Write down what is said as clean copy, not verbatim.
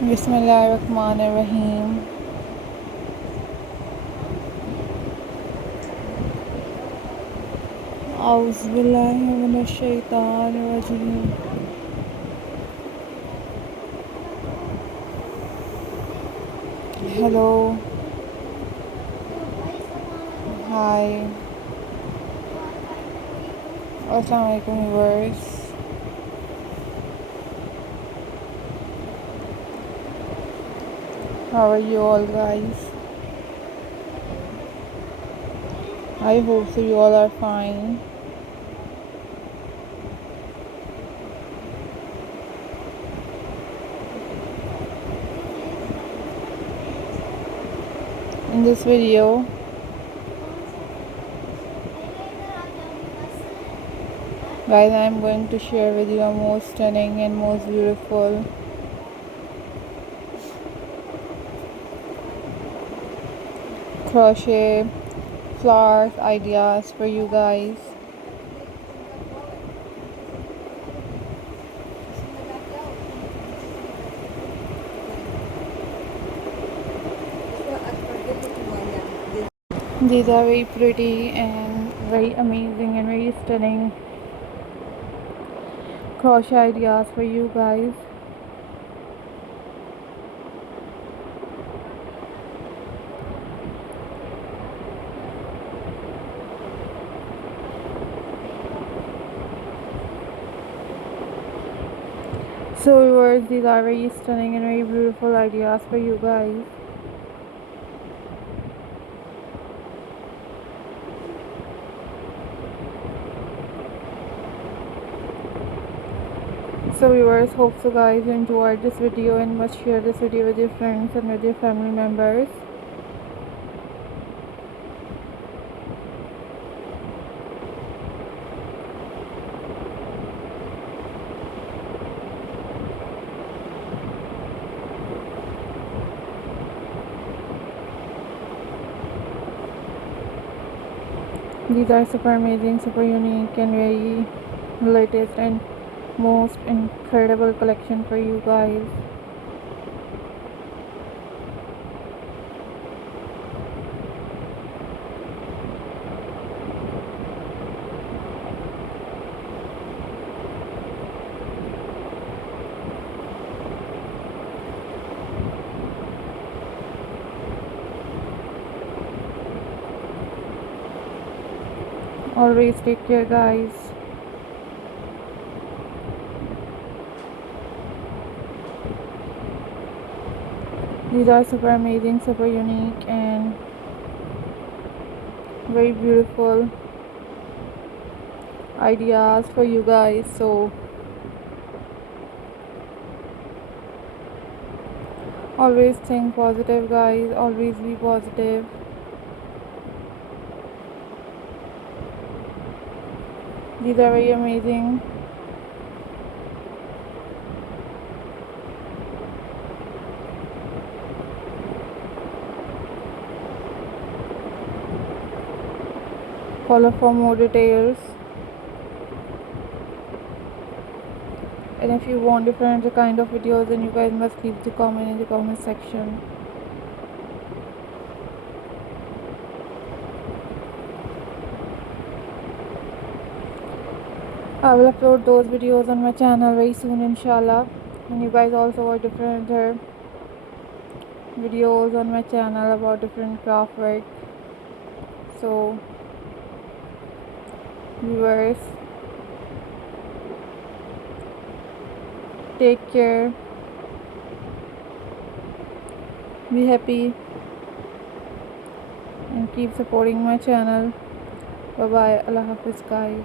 बिस्मिल्लाहिर्रहमानिर्रहीम। औज़ुबिल्लाहि मिनश्शैतानिर्रजीम। हेलो, हाय, अस्सलाम वालेकुम viewers. How are you all guys? I hope so you all are fine. In this video, guys, I am going to share with you a most stunning and most beautiful crochet flowers ideas for you guys. These are very pretty and very amazing and very stunning crochet ideas for you guys. So viewers, these are very stunning and very beautiful ideas for you guys. So viewers, hope so guys you enjoyed this video and must share this video with your friends and with your family members. These are super amazing, super unique and very latest and most incredible collection for you guys. Always take care guys. These are super amazing, super unique and very beautiful ideas for you guys. So always think positive guys, always be positive. These are very amazing. Follow for more details. And if you want different kind of videos, then you guys must leave the comment in the comment section. I will upload those videos on my channel very soon, inshallah. And you guys also watch different videos on my channel about different craft work. So viewers, take care, be happy and keep supporting my channel. Bye bye, Allah Hafiz guys.